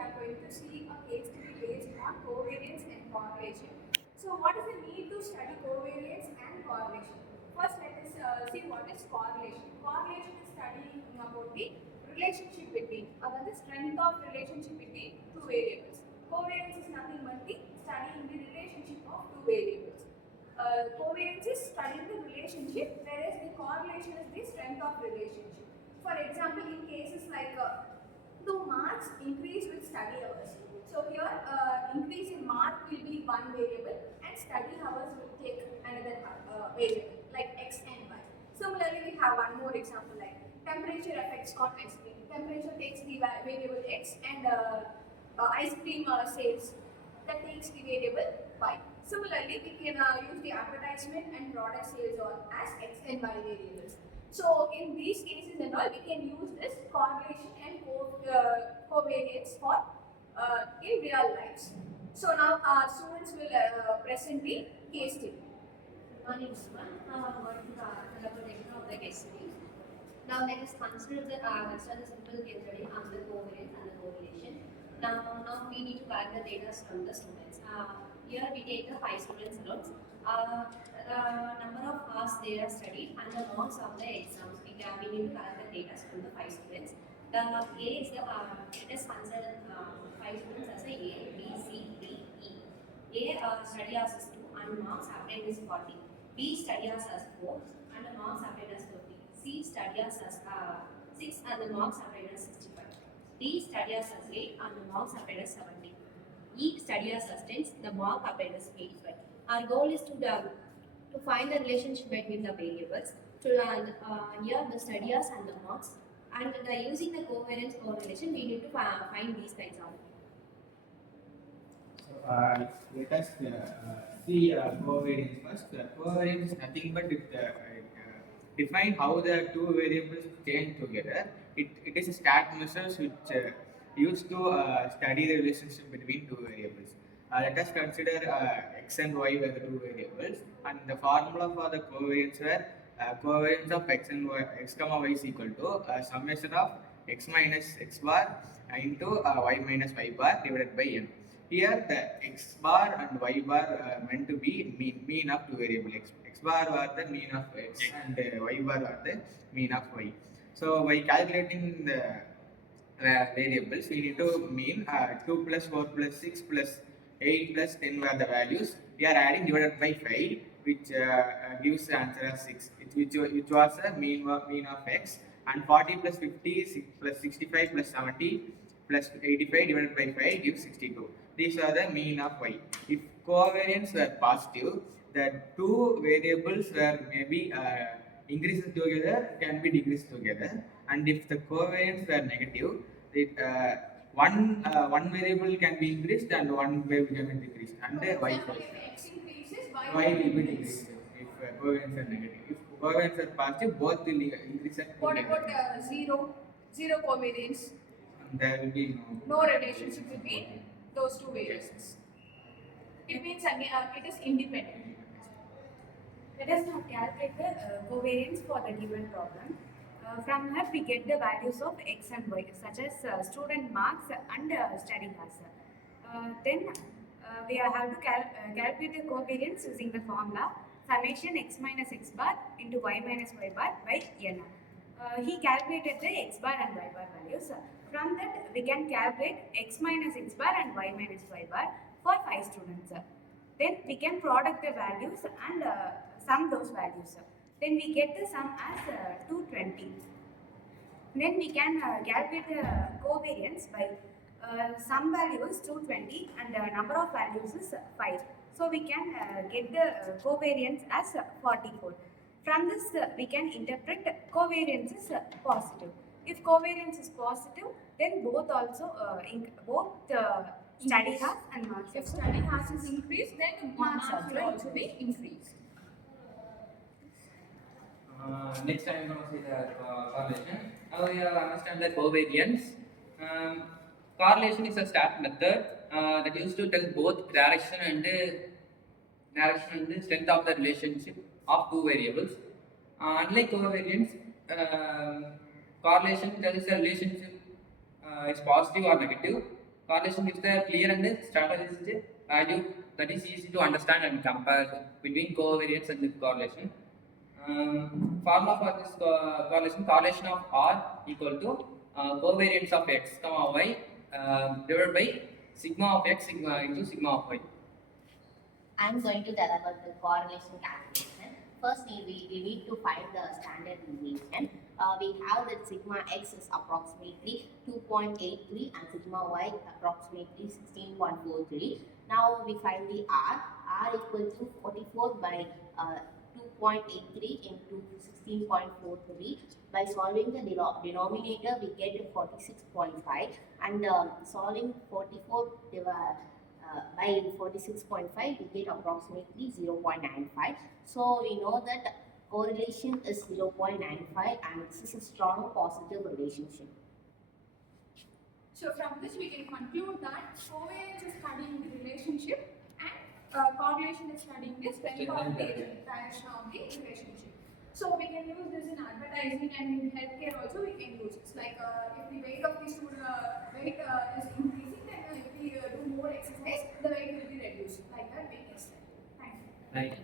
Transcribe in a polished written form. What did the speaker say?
are going to see a case study based on covariance and correlation. So what is the need to study covariance and correlation? First, let us see what is correlation. Correlation is studying about the relationship between, the strength of relationship between two variables. Covariance is nothing but the studying the relationship of two variables. Covariance is studying the relationship, whereas the correlation is the strength of relationship. For example, in cases like the marks increase with study hours. So here, increase in mark will be one variable, and study hours will take another variable like x and y. Similarly, we have one more example like temperature affects on ice cream. Temperature takes the variable x, and ice cream sales that takes the variable y. Similarly, we can use the advertisement and product sales as x and y variables. So in these cases and all, we can use this correlation and covariance for in real lives. So now our students will present the case study. Morning, everyone. I'm going to elaborate on the case study. Now let us consider the simple case study on the covariance and the correlation. Now we need to collect the data from the students. Here we take the 5 students alone. Number of hours they are studied and the marks of the exams. We need to collect the data from the 5 students. The A is the let us consider 5 students as a B, C, D, E. A study hours is 2 and marks applied is 40. B study hours as 4 and the marks applied as 50. C study hours as 6 and the marks applied as 65. D study hours as 8 and the marks applied as 70. E study hours as 10, the mark applied as 85. Our goal is to find the relationship between the variables, to here the study hours and the marks, and using the covariance correlation, we need to find these kinds of. Let us see covariance first. Covariance is nothing but it define how the two variables change together. It is a stat measures which used to study the relationship between two variables. Let us consider x and y were the two variables, and the formula for the covariance were covariance of x and y, x comma y is equal to summation of x minus x bar into y minus y bar divided by n. Here the x bar and y bar meant to be mean of two variables. X bar was the mean of x and y bar was the mean of y. So by calculating the variables, we need to mean 2 plus 4 plus 6 plus 8 plus 10 were the values. We are adding divided by 5, which gives the answer as 6, which was the mean of x, and 40 plus 50 plus 65 plus 70 plus 85 divided by 5 gives 62. These are the mean of y. If covariance were positive, the two variables were maybe increases together can be decreased together, and if the covariance were negative, it, one variable can be increased and one variable can be decreased, and vice versa. If x increases, Y will be decreased if covariance are negative. If covariance are positive, both will increase and what about zero covariance? There will be no relationship between those two variables. It means again it is independent. Let us now calculate the covariance for the given problem. From here we get the values of x and y, such as student marks and study hours. Then we have to calculate the covariance using the formula summation x minus x bar into y minus y bar by n. He calculated the x bar and y bar values. From that we can calculate x minus x bar and y minus y bar for 5 students. Then we can product the values and sum those values. Then we get the sum as 220. Then we can calculate the covariance by sum value is 220 and the number of values is 5. So we can get the covariance as 44. From this we can interpret covariance is positive. If covariance is positive, then both also study hours and marks. If study hours is increased, then marks will also be increased. Next time, we are going to see the correlation. Now we have understand the covariance. Correlation is a stat method that used to tell both direction and strength of the relationship of two variables. Unlike covariance, correlation tells the relationship is positive or negative. Correlation gives the clear and strategized value that is easy to understand and compare between covariance and correlation. Formula for this correlation of R equal to covariance of x comma y divided by sigma of x sigma into sigma of y. I'm going to tell about the correlation calculation. First, we need to find the standard deviation. We have that sigma x is approximately 2.83 and sigma y approximately 16.43. Now we find the r. R equal to 44 by 2.83 into 16.43. By solving the denominator, we get 46.5, and solving 44 by 46.5, we get approximately 0.95. So we know that correlation is 0.95, and this is a strong positive relationship. So from this we can conclude that covariance is studying the relationship and correlation is studying the strength of the direction of the relationship. So we can use this in advertising and in healthcare also we can use it. Like if the weight of the student weight is increasing, then if we do more exercise, the weight will be reduced. Like that we can study. Thank you. Right.